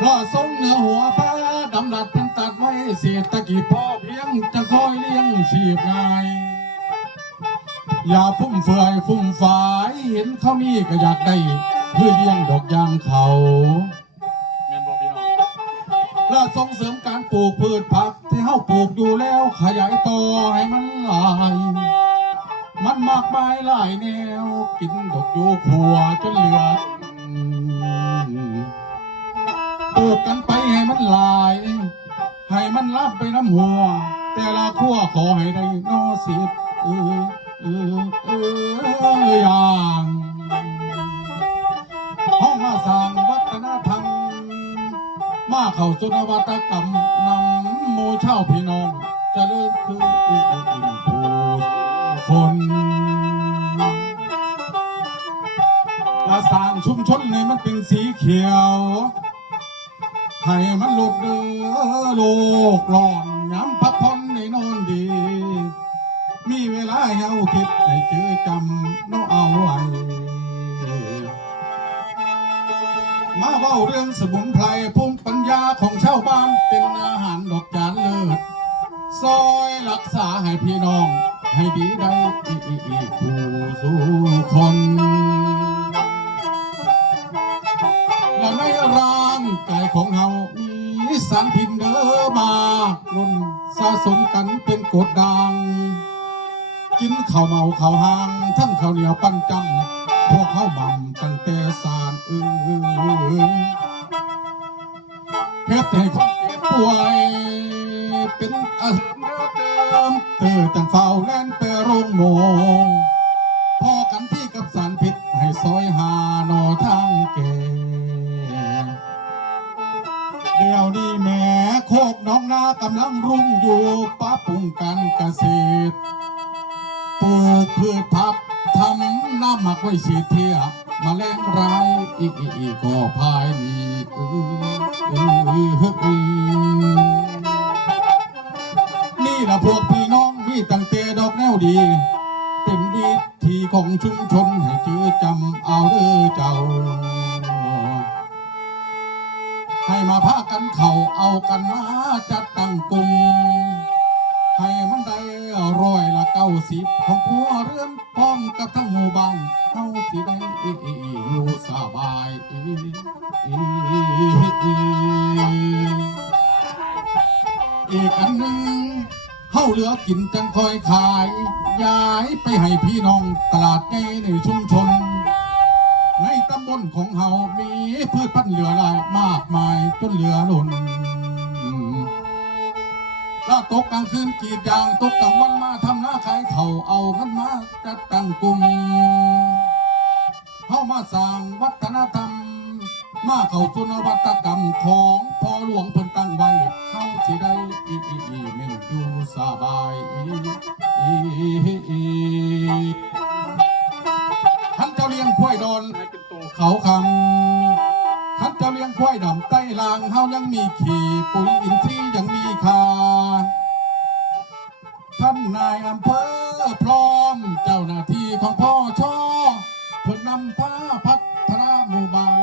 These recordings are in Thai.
พราะทรงเหนือหัวผ้าดำรัดเป็นตัดไว้เสียตะกี้พ่อเพียงจะคอยเลี้ยงชีพง่ายอย่าฟุ่มเฟือยฟุ่มฝายเห็นเขามีก็อยากได้เพื่อเลี้ยงดอกยางเขาแม่นบอกพี่น้องและส่งเสริมการปลูกพืชผักที่เฮาปลูกอยู่แล้วขยายต่อให้มันหลาย มันมากมายหลายแนว กินดอกอยู่ขัวจนเหลือ ให้มันรับไปน้ำหัว แต่ละขั้วขอให้ได้นอสิบเออเออเอออย่างห้องมาสร้างวัฒนธรรม มาเข้าสุนวัตกรรมนำหมู่เช่าพี่น้องจะเริ่มคือผู้คนและสร้างชุมชนให้มันเป็นสีเขียว ให้มันลุกเดือโลกร้อนย้ำพักผ่อนในนอนดี มีเวลาเอาคิดให้เจอจำน้องเอาไว้มาเว้าเรื่องสมุนไพรภูมิปัญญาของชาวบ้านเป็นอาหารดอกจานเลิศซอยรักษาให้พี่น้อง ให้ดีได้อีอีอีผู้สู่คน สะสมกันเป็นกดดังกินข้าวเมาข้าวหางทั้งข้าวเหนียวปั้นจำพวกข้าวบ่ำตั้งแต่สารเออเพชรให้คนเจ็บป่วยเป็นอารเติมเตอตั้งเฝ้าแล่นไปโรงโม กน้องนากำลังรุ่งอยู่ป้าปรุงการเกษตรปลูกพืชผักทำน้ำหมักไว้สีเทียมาแรงร้ายอีกอีกก็พายมีเออเออเออนี่ละพวกพี่น้องมีตั้งแต่ดอกแนวดี เป็นวิธีของชุมชนให้จือจำเอาเด้อเจ้า ให้มาพากันเข่าเอากันมาจัดตั้งกลุ่มให้มันได้ร้อยละเก้าสิบของครัวเรือนพร้อมกับทั้งหมู่บ้านเขาสิได้อยู่สบายอีกอันหนึ่งเฮาเหลือกินจังคอยขาย ย้ายไปให้พี่น้องตลาดในในชุมชน ในตำบลของเฮามีพืชพันธุ์เหลือหลายมากมายจนเหลือล้นถ้าตกกลางคืนกรีดยางตกกลางวันมาทำหน้าขายเขาเอากันมาจัดตั้งกลุ่มเข้ามาสร้างวัฒนธรรม มาเข้าสู่นวัตกรรมของพ่อหลวงเพิ่นตั้งไว้เข้าสิได้อีอีอีเม่นอยู่สบายอีอี เขาคำขันเจ้าเลี้ยงควายดำใต้ลางเฮายังมีขี่ปุ๋ยอินทรีย์ยังมีคาท่านนายอำเภอพร้อม เจ้าหน้าที่ของพ่อชอเพิ่นนำพาพัฒนาหมู่บ้าน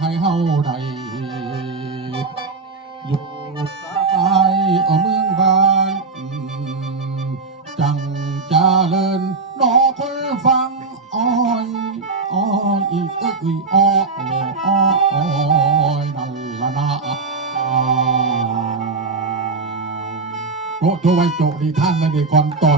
ให้เฮาได้อยู่สบายเอาเมืองบ้านอืมจังเจริญนอคนฟัง อุ้ยอ้ออ้ออ้ออ้ยนั่นละนะโตโจไว้โจดีท่านไม่ได้คนตอดหน้าผมยังสิกวงตัวหลังพี่น้อ